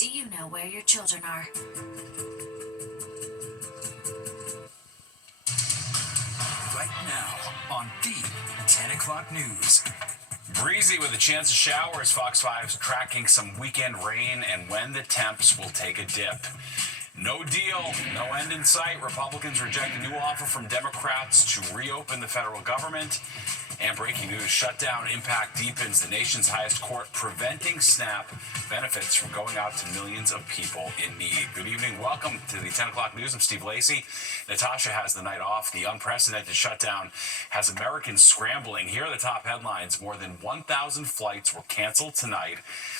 Do you know where your children are? Right now on the 10 o'clock news. Breezy with a chance of showers. Fox 5's tracking some weekend rain and when the temps will take a dip. No deal, no end in sight. Republicans reject a new offer from Democrats to reopen the federal government. And breaking news, shutdown impact deepens. The nation's highest court preventing SNAP benefits from going out to millions of people in need. Good evening. Welcome to the 10 o'clock news. I'm Steve Lacey. Natasha has the night off. The unprecedented shutdown has Americans scrambling. Here are the top headlines. More than 1,000 flights were canceled tonight.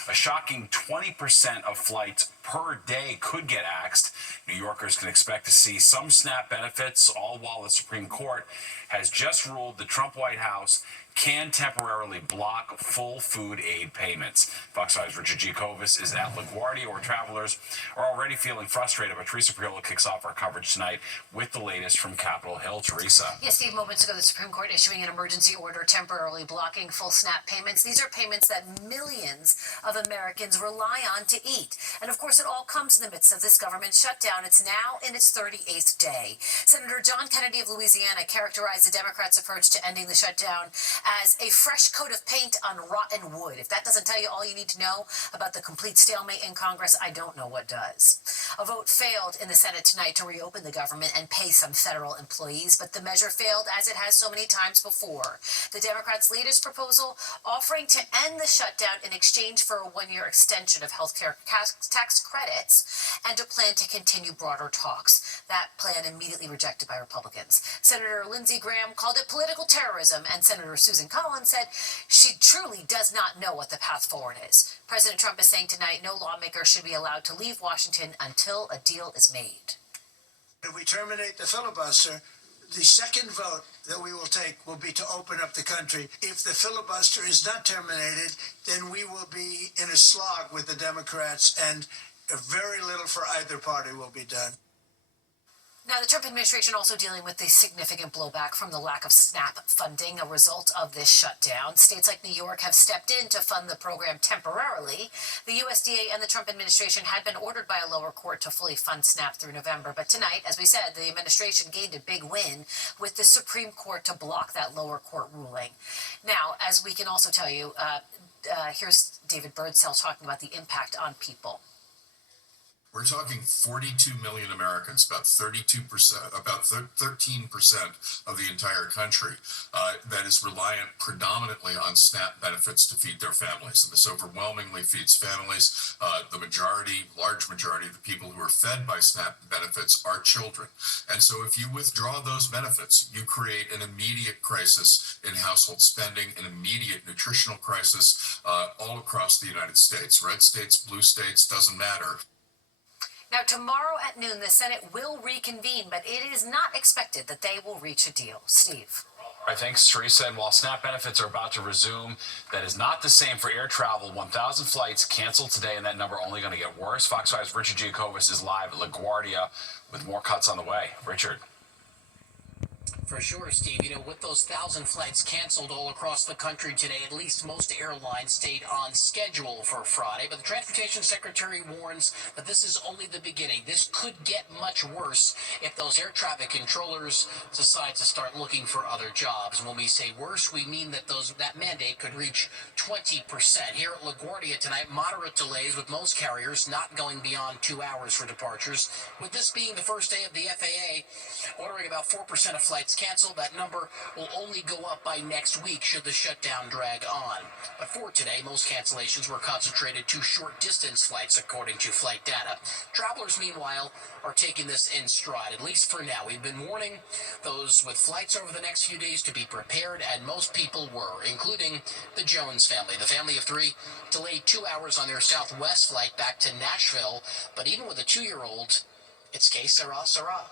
A shocking 20% of flights per day could get axed. New Yorkers can expect to see some SNAP benefits, all while the Supreme Court has just ruled the Trump White House can temporarily block full food aid payments. Fox 5's Richard G. Kovis is at LaGuardia, where travelers are already feeling frustrated. But Teresa Priolo kicks off our coverage tonight with the latest from Capitol Hill. Teresa. Yes, Steve, moments ago, the Supreme Court issuing an emergency order temporarily blocking full SNAP payments. These are payments that millions of Americans rely on to eat. And of course, it all comes in the midst of this government shutdown. It's now in its 38th day. Senator John Kennedy of Louisiana characterized the Democrats' approach to ending the shutdown as a fresh coat of paint on rotten wood. If that doesn't tell you all you need to know about the complete stalemate in Congress, I don't know what does. A vote failed in the Senate tonight to reopen the government and pay some federal employees, but the measure failed as it has so many times before. The Democrats' latest proposal offering to end the shutdown in exchange for a one-year extension of health care tax credits and a plan to continue broader talks. That plan immediately rejected by Republicans. Senator Lindsey Graham called it political terrorism, and Senator Susan Collins said she truly does not know what the path forward is. President Trump is saying tonight no lawmaker should be allowed to leave Washington until a deal is made. If we terminate the filibuster, the second vote that we will take will be to open up the country. If the filibuster is not terminated, then we will be in a slog with the Democrats, and very little for either party will be done. Now, the Trump administration also dealing with the significant blowback from the lack of SNAP funding, a result of this shutdown. States like New York have stepped in to fund the program temporarily. The USDA and the Trump administration had been ordered by a lower court to fully fund SNAP through November. But tonight, as we said, the administration gained a big win with the Supreme Court to block that lower court ruling. Now, as we can also tell you, here's David Birdsell talking about the impact on people. We're talking 42 million Americans, about 32%, about 13% of the entire country that is reliant predominantly on SNAP benefits to feed their families. And this overwhelmingly feeds families. The large majority of the people who are fed by SNAP benefits are children. And so if you withdraw those benefits, you create an immediate crisis in household spending, an immediate nutritional crisis all across the United States. Red states, blue states, doesn't matter. Now, tomorrow at noon, the Senate will reconvene, but it is not expected that they will reach a deal. Steve. All right, thanks, Teresa. And while SNAP benefits are about to resume, that is not the same for air travel. 1,000 flights canceled today, and that number only going to get worse. Fox 5's Richard G. Kovis is live at LaGuardia with more cuts on the way. Richard. For sure, Steve. With those 1,000 flights canceled all across the country today, at least most airlines stayed on schedule for Friday. But the Transportation Secretary warns that this is only the beginning. This could get much worse if those air traffic controllers decide to start looking for other jobs. And when we say worse, we mean that that mandate could reach 20%. Here at LaGuardia tonight, moderate delays with most carriers not going beyond 2 hours for departures. With this being the first day of the FAA ordering about 4% of flights canceled, that number will only go up by next week should the shutdown drag on. But for today, most cancellations were concentrated to short-distance flights, according to flight data. Travelers, meanwhile, are taking this in stride, at least for now. We've been warning those with flights over the next few days to be prepared, and most people were, including the Jones family. The family of three delayed 2 hours on their Southwest flight back to Nashville, but even with a 2-year-old, it's que sera, sera.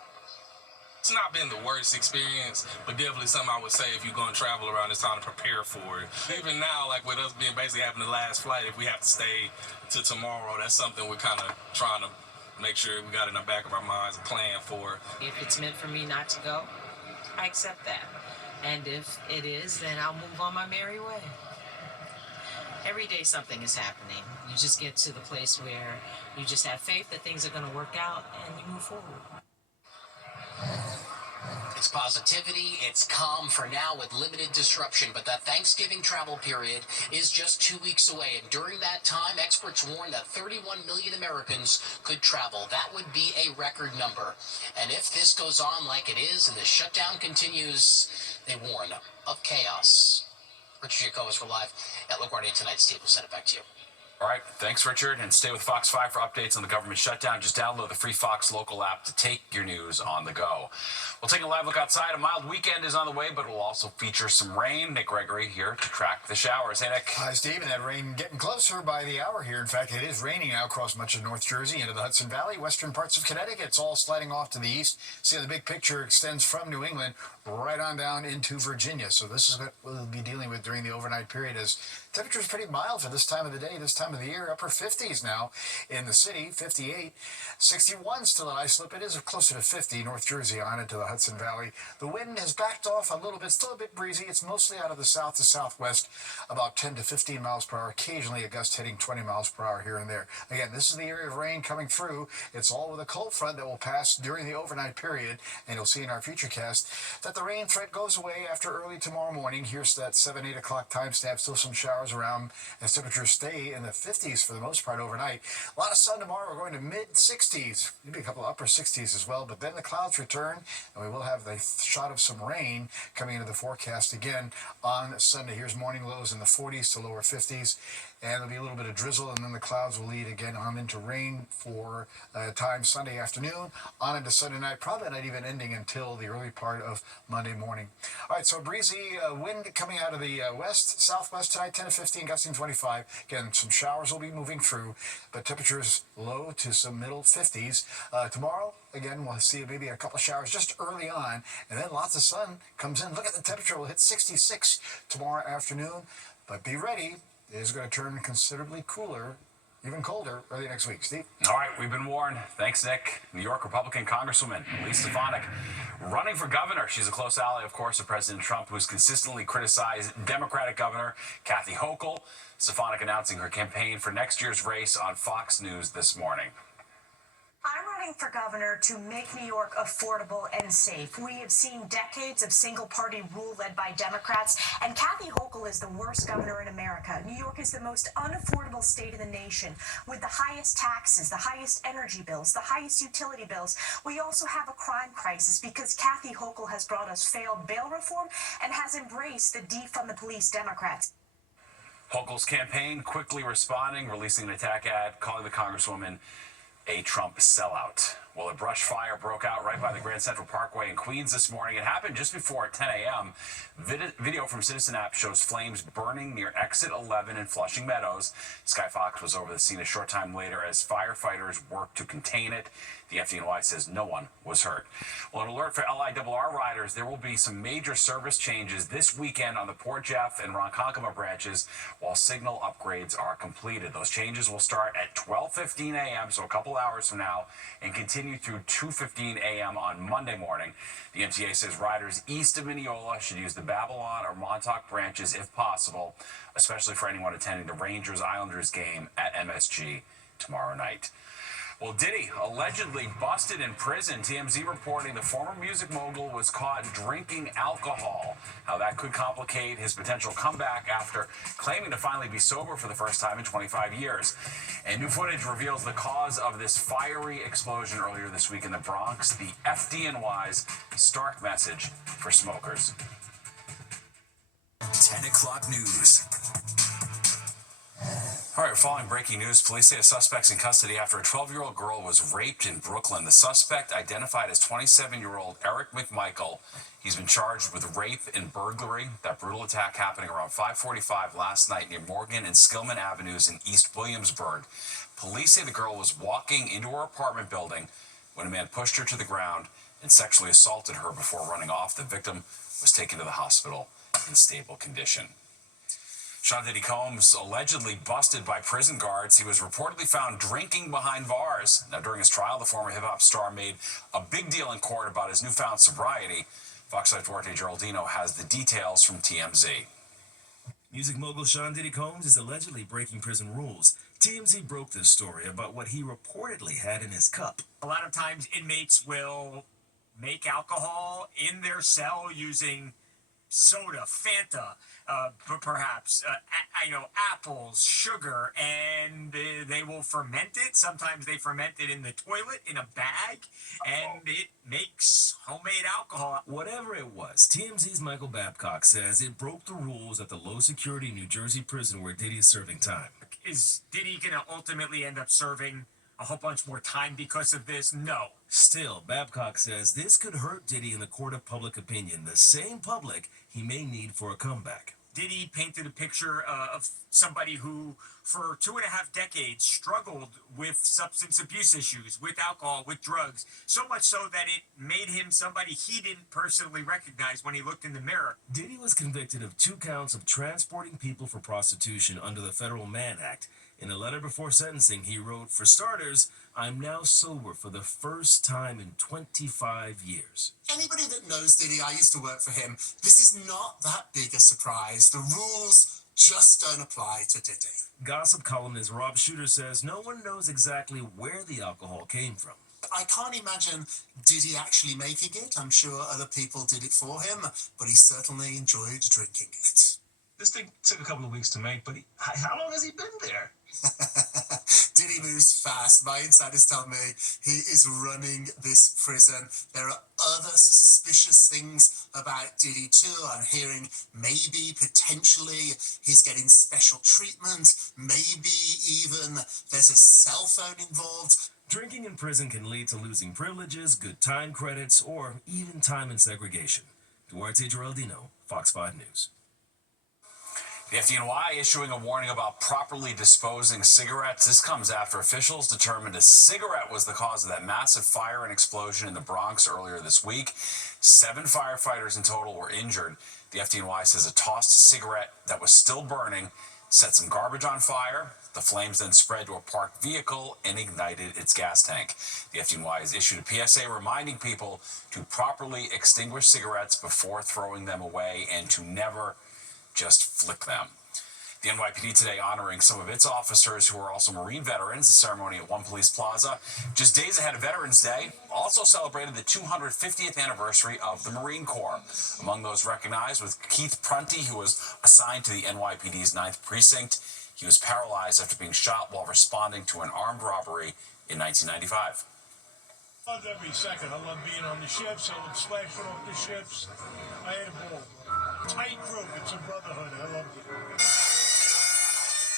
It's not been the worst experience, but definitely something I would say if you're going to travel around this time to prepare for it. Even now, like with us being basically having the last flight, if we have to stay to tomorrow, that's something we're kind of trying to make sure we got in the back of our minds and plan for. If it's meant for me not to go, I accept that. And if it is, then I'll move on my merry way. every day something is happening. You just get to the place where you just have faith that things are going to work out and you move forward. It's positivity, it's calm for now with limited disruption, but that Thanksgiving travel period is just 2 weeks away. And during that time, experts warn that 31 million Americans could travel. That would be a record number. And if this goes on like it is and the shutdown continues, they warn of chaos. Richard Jacob is live at LaGuardia Tonight. Steve, we'll send it back to you. All right, thanks, Richard, and stay with Fox 5 for updates on the government shutdown. Just download the free Fox local app to take your news on the go. We'll take a live look outside. A mild weekend is on the way, but it will also feature some rain. Nick Gregory here to track the showers. Hey, Nick. Hi, Steve, and that rain getting closer by the hour here. In fact, it is raining now across much of North Jersey into the Hudson Valley, western parts of Connecticut. It's all sliding off to the east. See how the big picture extends from New England right on down into Virginia. So this is what we'll be dealing with during the overnight period as temperatures pretty mild for this time of the day, this time of the year. Upper 50s now in the city, 58. 61 still at Islip. It is closer to 50, North Jersey on into the Hudson Valley. The wind has backed off a little bit, still a bit breezy. It's mostly out of the south to southwest, about 10 to 15 miles per hour, occasionally a gust hitting 20 miles per hour here and there. Again, this is the area of rain coming through. It's all with a cold front that will pass during the overnight period, and you'll see in our futurecast that the rain threat goes away after early tomorrow morning. Here's that 7, 8 o'clock timestamp. Still some showers around as temperatures stay in the 50s for the most part overnight. A lot of sun tomorrow. We're going to mid-60s, maybe a couple of upper 60s as well, but then the clouds return, and we will have the shot of some rain coming into the forecast again on Sunday. Here's morning lows in the 40s to lower 50s, and there'll be a little bit of drizzle, and then the clouds will lead again on into rain for time Sunday afternoon, on into Sunday night, probably not even ending until the early part of Monday morning. All right, so breezy wind coming out of the west, southwest tonight, 10 to 15, gusting 25. Again, some showers will be moving through, but temperatures low to some middle 50s. Tomorrow, again, we'll see maybe a couple of showers just early on, and then lots of sun comes in. Look at the temperature. We'll hit 66 tomorrow afternoon, but be ready. It is going to turn considerably cooler, even colder, early next week. Steve? All right, we've been warned. Thanks, Nick. New York Republican Congresswoman Elise Stefanik running for governor. She's a close ally, of course, of President Trump, who's consistently criticized Democratic Governor Kathy Hochul. Stefanik announcing her campaign for next year's race on Fox News this morning. I'm running for governor to make New York affordable and safe. We have seen decades of single-party rule led by Democrats, and Kathy Hochul is the worst governor in America. New York is the most unaffordable state in the nation, with the highest taxes, the highest energy bills, the highest utility bills. We also have a crime crisis because Kathy Hochul has brought us failed bail reform and has embraced the defund the police Democrats. Hochul's campaign quickly responding, releasing an attack ad, calling the Congresswoman a Trump sellout. Well, a brush fire broke out right by the Grand Central Parkway in Queens this morning. It happened just before 10 a.m. Video from Citizen App shows flames burning near Exit 11 in Flushing Meadows. Sky Fox was over the scene a short time later as firefighters worked to contain it. The FDNY says no one was hurt. Well, an alert for LIRR riders, there will be some major service changes this weekend on the Port Jeff and Ronkonkoma branches while signal upgrades are completed. Those changes will start at 12:15 a.m., so a couple hours from now, and continue through 2:15 a.m. on Monday morning. The MTA says riders east of Mineola should use the Babylon or Montauk branches if possible, especially for anyone attending the Rangers-Islanders game at MSG tomorrow night. Well, Diddy allegedly busted in prison. TMZ reporting the former music mogul was caught drinking alcohol. How that could complicate his potential comeback after claiming to finally be sober for the first time in 25 years. And new footage reveals the cause of this fiery explosion earlier this week in the Bronx. The FDNY's stark message for smokers. 10 o'clock news. All right, following breaking news, police say a suspect's in custody after a 12-year-old girl was raped in Brooklyn. The suspect, identified as 27-year-old Eric McMichael, he's been charged with rape and burglary. That brutal attack happening around 5:45 last night near Morgan and Skillman Avenues in East Williamsburg. Police say the girl was walking into her apartment building when a man pushed her to the ground and sexually assaulted her before running off. The victim was taken to the hospital in stable condition. Sean Diddy Combs allegedly busted by prison guards. He was reportedly found drinking behind bars. Now, during his trial, the former hip-hop star made a big deal in court about his newfound sobriety. Fox 5's Duarte Geraldino has the details from TMZ. Music mogul Sean Diddy Combs is allegedly breaking prison rules. TMZ broke this story about what he reportedly had in his cup. A lot of times inmates will make alcohol in their cell using soda, Fanta, perhaps, apples, sugar, and they will ferment it. Sometimes they ferment it in the toilet in a bag, and it makes homemade alcohol. Whatever it was, TMZ's Michael Babcock says it broke the rules at the low-security New Jersey prison where Diddy is serving time. Is Diddy going to ultimately end up serving a whole bunch more time because of this? No. Still, Babcock says this could hurt Diddy in the court of public opinion, the same public he may need for a comeback. Diddy painted a picture of somebody who, for 2.5 decades, struggled with substance abuse issues, with alcohol, with drugs, so much so that it made him somebody he didn't personally recognize when he looked in the mirror. Diddy was convicted of 2 counts of transporting people for prostitution under the Federal Mann Act. In a letter before sentencing, he wrote, "For starters, I'm now sober for the first time in 25 years. Anybody that knows Diddy, I used to work for him, this is not that big a surprise. The rules just don't apply to Diddy." Gossip columnist Rob Shooter says no one knows exactly where the alcohol came from. I can't imagine Diddy actually making it. I'm sure other people did it for him, but he certainly enjoyed drinking it. This thing took a couple of weeks to make, but how long has he been there? Diddy moves fast. My insiders tell me he is running this prison. There are other suspicious things about Diddy too. I'm hearing maybe, potentially, he's getting special treatment. Maybe even there's a cell phone involved. Drinking in prison can lead to losing privileges, good time credits, or even time in segregation. Duarte Geraldino, Fox 5 News. The FDNY issuing a warning about properly disposing cigarettes. This comes after officials determined a cigarette was the cause of that massive fire and explosion in the Bronx earlier this week. 7 firefighters in total were injured. The FDNY says a tossed cigarette that was still burning set some garbage on fire. The flames then spread to a parked vehicle and ignited its gas tank. The FDNY has issued a PSA reminding people to properly extinguish cigarettes before throwing them away and to never just flick them. The NYPD today honoring some of its officers who are also Marine veterans. The ceremony at One Police Plaza, just days ahead of Veterans Day, also celebrated the 250th anniversary of the Marine Corps. Among those recognized was Keith Prunty, who was assigned to the NYPD's 9th Precinct. He was paralyzed after being shot while responding to an armed robbery in 1995. I love every second. I love being on the ships. I love splashing off the ships. I had a ball. Tight group. It's a brotherhood. I love it.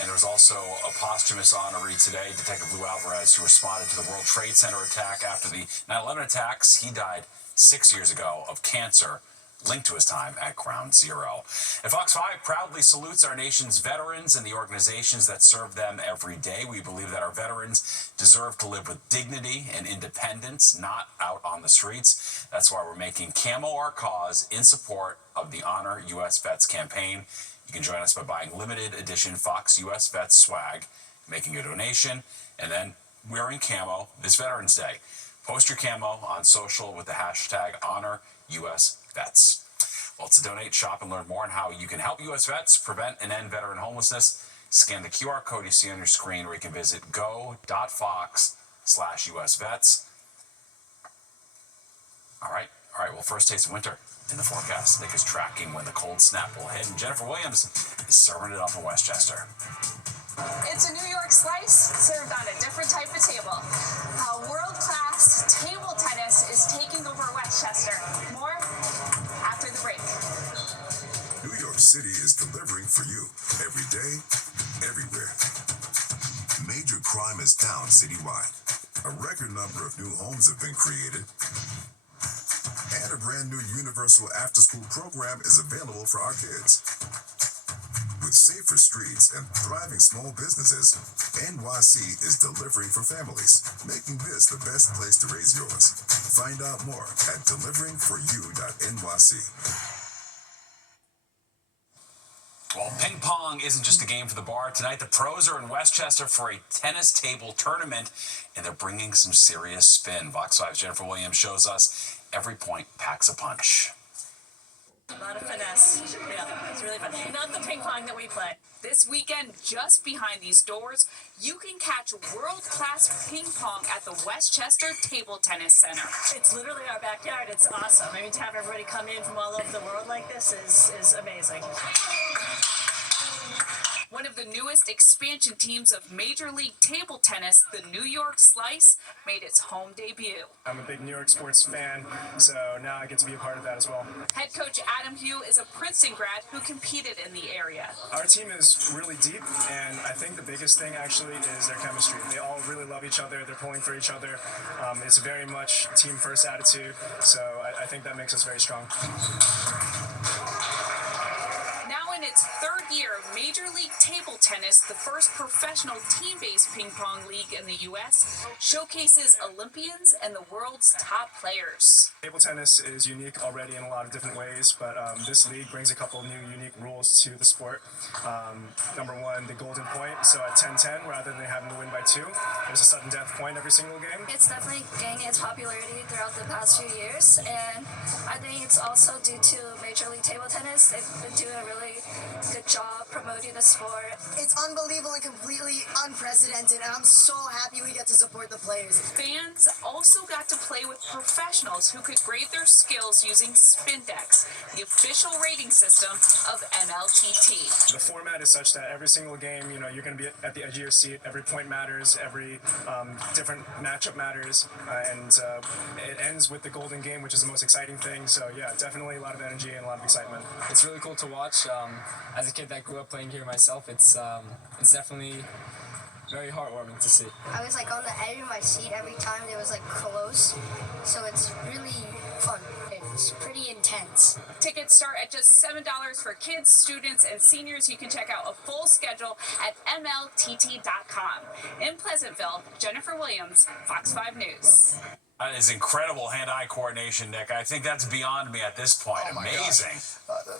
And there was also a posthumous honoree today, Detective Lou Alvarez, who responded to the World Trade Center attack after the 9/11 attacks. He died 6 years ago of cancer linked to his time at Ground Zero. And Fox 5 proudly salutes our nation's veterans and the organizations that serve them every day. We believe that our veterans deserve to live with dignity and independence, not out on the streets. That's why we're making Camo our cause in support of the Honor U.S. Vets campaign. You can join us by buying limited edition Fox U.S. Vets swag, making a donation, and then wearing camo this Veterans Day. Post your camo on social with the hashtag HonorUSVets. Well, to donate, shop, and learn more on how you can help U.S. vets prevent and end veteran homelessness, scan the QR code you see on your screen, or you can visit go.fox/USVets. All right. Well, first taste of winter in the forecast. Nick is tracking when the cold snap will hit, and Jennifer Williams is serving it up in Westchester. It's a New York slice served on a different type of table. World-class table tennis is taking over Westchester. More after the break. New York City is delivering for you every day, everywhere. Major crime is down citywide. A record number of new homes have been created. And a brand new universal after-school program is available for our kids. With safer streets and thriving small businesses, NYC is delivering for families, making this the best place to raise yours. Find out more at deliveringforyou.nyc. Well, ping pong isn't just a game for the bar. Tonight, the pros are in Westchester for a tennis table tournament, and they're bringing some serious spin. Fox 5's Jennifer Williams shows us every point packs a punch. A lot of finesse. Yeah, it's really fun. Not the ping pong that we play. This weekend, just behind these doors, you can catch world-class ping pong at the Westchester Table Tennis Center. It's literally our backyard. It's awesome. I mean, to have everybody come in from all over the world like this is amazing. One of the newest expansion teams of Major League Table Tennis, the New York Slice, made its home debut. I'm a big New York sports fan, so now I get to be a part of that as well. Head coach Adam Hugh is a Princeton grad who competed in the area. Our team is really deep, and I think the biggest thing actually is their chemistry. They all really love each other. They're pulling for each other. It's very much team-first attitude, so I think that makes us very strong. In its third year, Major League Table Tennis, the first professional team-based ping pong league in the U.S., showcases Olympians and the world's top players. Table tennis is unique already in a lot of different ways, but this league brings a couple new unique rules to the sport. Number one, the golden point. So at 10-10, rather than having to win by 2, there's a sudden death point every single game. It's definitely gaining its popularity throughout the past few years, and I think it's also due to Major League Table Tennis. They've been doing a really good job promoting the sport. It's unbelievable and completely unprecedented, and I'm so happy we get to support the players. Fans also got to play with professionals who could grade their skills using Spindex, the official rating system of MLTT. The format is such that every single game, you're going to be at the edge of your seat. Every point matters. Every different matchup matters, and it ends with the golden game, which is the most exciting thing. So yeah, definitely a lot of energy and a lot of excitement. It's really cool to watch. As a kid that grew up playing here myself, it's definitely very heartwarming to see. I was like on the edge of my seat every time it was like close, so it's really fun. It's pretty intense. Tickets start at just $7 for kids, students, and seniors. You can check out a full schedule at MLTT.com. In Pleasantville, Jennifer Williams, Fox 5 News. That is incredible hand-eye coordination, Nick. I think that's beyond me at this point. Oh my Amazing.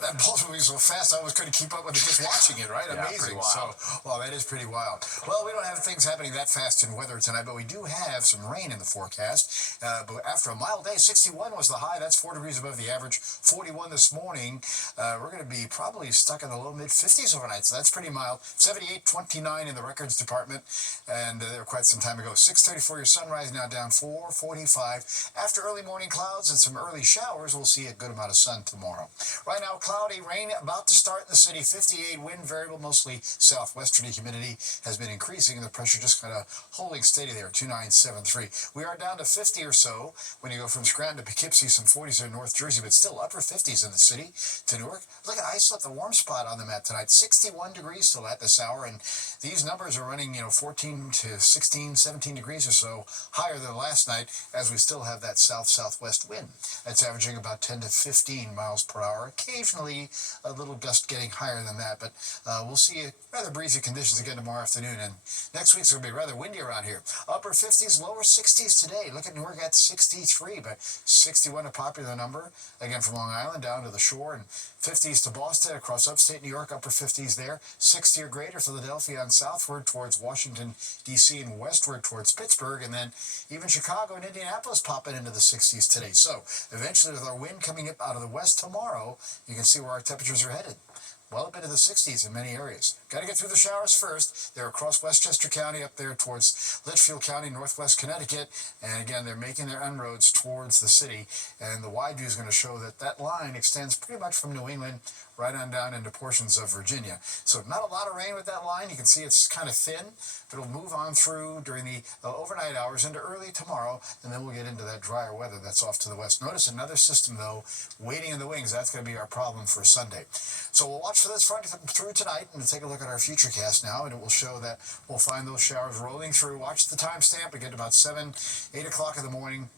That ball's moving so fast, I almost couldn't keep up with it just watching it, right? Yeah, Amazing. pretty wild. So, well, that is pretty wild. Well, we don't have things happening that fast in weather tonight, but we do have some rain in the forecast. But after a mild day, 61 was the high. That's 4 degrees above the average. 41 this morning. We're going to be probably stuck in the low mid-50s overnight, so that's pretty mild. 78, 29 in the records department, and they were quite some time ago. 6:34 your sunrise, now down 4:45. After early morning clouds and some early showers, we'll see a good amount of sun tomorrow. Right now, cloudy, rain about to start in the city. 58 wind variable, mostly southwesterly. Humidity has been increasing, and the pressure just kind of holding steady there, 2973. We are down to 50 or so when you go from Scranton to Poughkeepsie, some 40s in North Jersey, but still upper 50s in the city to Newark. Look at Islip, the warm spot on the map tonight. 61 degrees still at this hour, and these numbers are running, 14 to 16, 17 degrees or so higher than last night, as we still have that south-southwest wind. That's averaging about 10 to 15 miles per hour. Occasionally a little gust getting higher than that, but we'll see rather breezy conditions again tomorrow afternoon, and next week's going to be rather windy around here. Upper 50s, lower 60s today. Look at Newark at 63, but 61 a popular number, again from Long Island down to the shore, and 50s to Boston, across upstate New York, upper 50s there. 60 or greater Philadelphia and southward towards Washington, D.C., and westward towards Pittsburgh, and then even Chicago and Indianapolis popping into the 60s today. So eventually, with our wind coming up out of the west tomorrow, you can see where our temperatures are headed. Well up into the 60s in many areas. Got to get through the showers first. They're across Westchester County up there towards Litchfield County, northwest Connecticut. And again, they're making their inroads towards the city. And the wide view is going to show that that line extends pretty much from New England right on down into portions of Virginia. So not a lot of rain with that line. You can see it's kind of thin, but it'll move on through during the overnight hours into early tomorrow, and then we'll get into that drier weather that's off to the west. Notice another system, though, waiting in the wings. That's going to be our problem for Sunday. So we'll watch for this front through tonight, and take a look at our futurecast now, and it will show that we'll find those showers rolling through. Watch the timestamp. We get about 8 o'clock in the morning.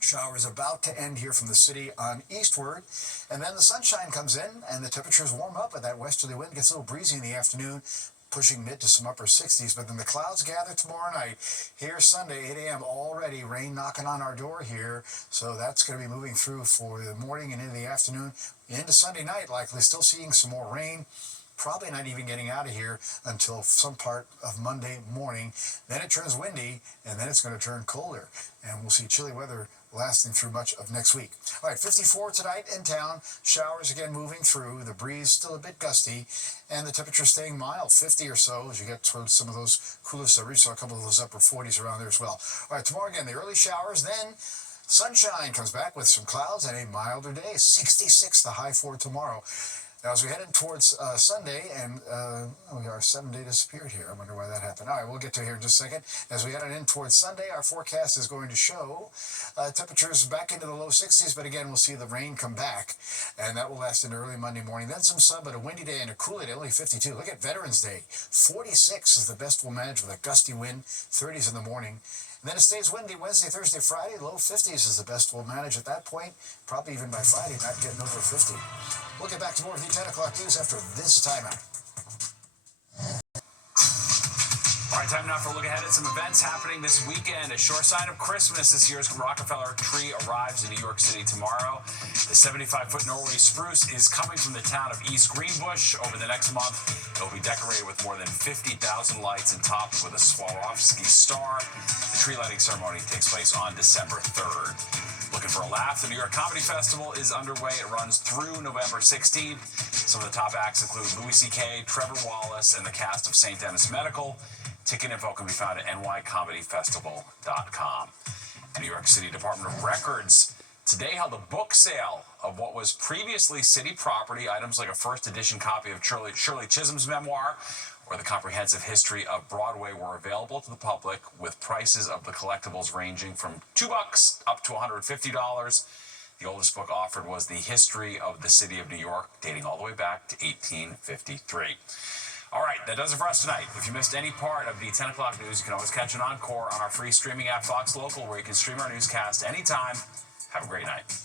Showers about to end here from the city on eastward, and then the sunshine comes in and the temperatures warm up, and that westerly wind gets a little breezy in the afternoon, pushing mid to some upper 60s. But then the clouds gather tomorrow night. Here Sunday, 8 a.m. already, rain knocking on our door here. So that's going to be moving through for the morning and into the afternoon. Into Sunday night, likely still seeing some more rain. probably not even getting out of here until some part of Monday morning. Then it turns windy, and then it's going to turn colder. And we'll see chilly weather lasting through much of next week. All right, 54 tonight in town. Showers again moving through. The breeze still a bit gusty, and the temperature staying mild, 50 or so as you get towards some of those coolest areas. Saw a couple of those upper 40s around there as well. All right, tomorrow again, the early showers, then sunshine comes back with some clouds and a milder day. 66 the high for tomorrow. Now, as we head in towards Sunday, and our 7-day disappeared here. I wonder why that happened. All right, we'll get to it here in just a second. As we head in towards Sunday, our forecast is going to show temperatures back into the low 60s, but again, we'll see the rain come back, and that will last into early Monday morning. Then some sun, but a windy day and a cooler day, only 52. Look at Veterans Day. 46 is the best we'll manage with a gusty wind, 30s in the morning. And then it stays windy Wednesday, Thursday, Friday. Low 50s is the best we'll manage at that point. Probably even by Friday, not getting over 50. We'll get back to more of the 10 o'clock news after this timeout. All right, time now for a look ahead at some events happening this weekend. A sure sign of Christmas, this year's Rockefeller tree arrives in New York City tomorrow. The 75-foot Norway spruce is coming from the town of East Greenbush. Over the next month, it'll be decorated with more than 50,000 lights and topped with a Swarovski star. The tree lighting ceremony takes place on December 3rd. Looking for a laugh? The New York Comedy Festival is underway. It runs through November 16th. Some of the top acts include Louis C.K., Trevor Wallace, and the cast of St. Denis Medical. Ticket info can be found at nycomedyfestival.com. New York City Department of Records today held a book sale of what was previously city property. Items like a first edition copy of Shirley Chisholm's memoir or the comprehensive history of Broadway were available to the public, with prices of the collectibles ranging from $2 up to $150. The oldest book offered was The History of the City of New York, dating all the way back to 1853. All right, that does it for us tonight. If you missed any part of the 10 o'clock news, you can always catch an encore on our free streaming app, Fox Local, where you can stream our newscast anytime. Have a great night.